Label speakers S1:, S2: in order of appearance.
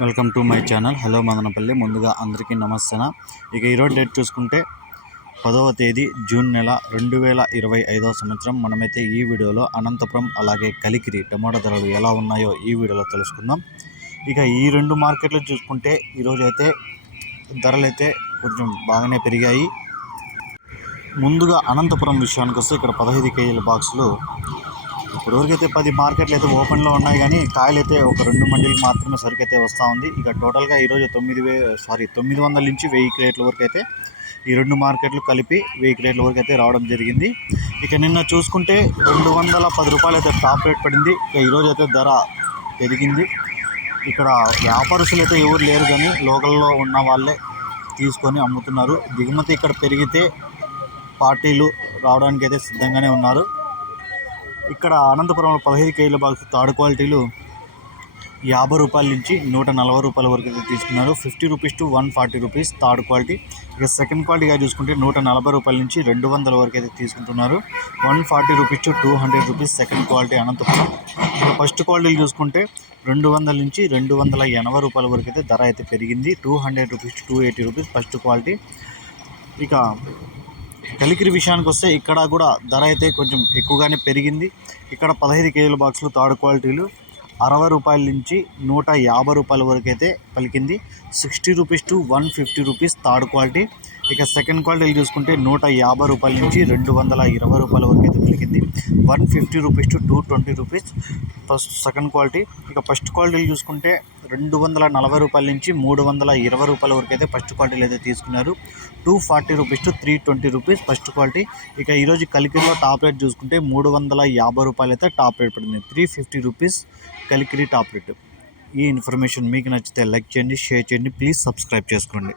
S1: Welcome to my channel. Hello Madanapalli. ముందుగా అందరికీ నమస్తేన. ఇక ఈరోజు డేట్ చూసుకుంటే పదవ తేదీ జూన్ నెల రెండు వేల ఇరవై ఐదవ సంవత్సరం. మనమైతే ఈ వీడియోలో అనంతపురం అలాగే కలికిరి టమాటా ధరలు ఎలా ఉన్నాయో ఈ వీడియోలో తెలుసుకుందాం. ఇక ఈ రెండు మార్కెట్లు చూసుకుంటే ఈరోజు అయితే ధరలైతే కొంచెం బాగానే పెరిగాయి. ముందుగా అనంతపురం విషయానికి వస్తే ఇక్కడ పదహైదు కేజీల బాక్సులు ఇప్పటివరకైతే అయితే పది మార్కెట్లు అయితే ఓపెన్లో ఉన్నాయి కానీ కాయలు అయితే ఒక రెండు మండీలకు మాత్రమే సరికైతే అయితే వస్తూ ఉంది. ఇక టోటల్గా ఈరోజు తొమ్మిది వే సారీ తొమ్మిది వందల నుంచి వెయ్యి క్రేట్ల వరకు అయితే ఈ రెండు మార్కెట్లు కలిపి వెయ్యి క్రేట్ల వరకు అయితే రావడం జరిగింది. ఇక నిన్న చూసుకుంటే రెండు వందల పది రూపాయలు అయితే టాప్ రేట్ పడింది. ఇక ఈరోజు అయితే ధర పెరిగింది. ఇక్కడ వ్యాపారస్తులు అయితే ఎవరు లేరు కానీ లోకల్లో ఉన్న వాళ్ళే తీసుకొని అమ్ముతున్నారు. దిగుమతి ఇక్కడ పెరిగితే పార్టీలు రావడానికి అయితే సిద్ధంగానే ఉన్నారు. ఇక్కడ అనంతపురంలో పదహైదు కేజీల బాక్స్ థర్డ్ క్వాలిటీలు యాభై రూపాయల నుంచి నూట నలభై రూపాయల వరకు అయితే తీసుకున్నారు. Fifty rupees to one forty rupees third quality. ఇక సెకండ్ క్వాలిటీగా చూసుకుంటే నూట నలభై రూపాయల నుంచి రెండు వందల వరకు అయితే తీసుకుంటున్నారు. One forty rupees to two hundred rupees second quality Anantapuram. ఇక ఫస్ట్ క్వాలిటీలు చూసుకుంటే రెండు వందల నుంచి రెండు వందల ఎనభై రూపాయల వరకు అయితే ధర అయితే పెరిగింది. Two hundred rupees to two eighty rupees first quality. ఇక కలికిరి విషయానికి వస్తే ఇక్కడ కూడా ధర అయితే కొంచెం ఎక్కువగానే పెరిగింది. ఇక్కడ పదహైదు కేజీల బాక్సులు థర్డ్ క్వాలిటీలు అరవై రూపాయల నుంచి నూట యాభై రూపాయల వరకు అయితే పలికింది. Sixty rupees to one fifty rupees third quality. ఇక సెకండ్ క్వాలిటీలు చూసుకుంటే నూట యాభై రూపాయల నుంచి రెండు వందల ఇరవై రూపాయల వరకు అయితే పలికింది. One fifty rupees to two twenty rupees first second quality. ఇక ఫస్ట్ క్వాలిటీలు చూసుకుంటే రెండు వందల నలభై రూపాయల నుంచి మూడు వందల ఇరవై రూపాయల వరకు అయితే ఫస్ట్ క్వాలిటీలు అయితే తీసుకున్నారు. Two forty rupees to three twenty rupees first quality. ఇక ఈరోజు కలికిరిలో టాప్ రేట్ చూసుకుంటే మూడు వందల యాభై రూపాయలు అయితే టాప్ రేట్ పడింది. Three fifty rupees Kalikiri top rate. ఈ ఇన్ఫర్మేషన్ మీకు నచ్చితే లైక్ చేయండి షేర్ చేయండి ప్లీజ్ సబ్స్క్రైబ్ చేసుకోండి.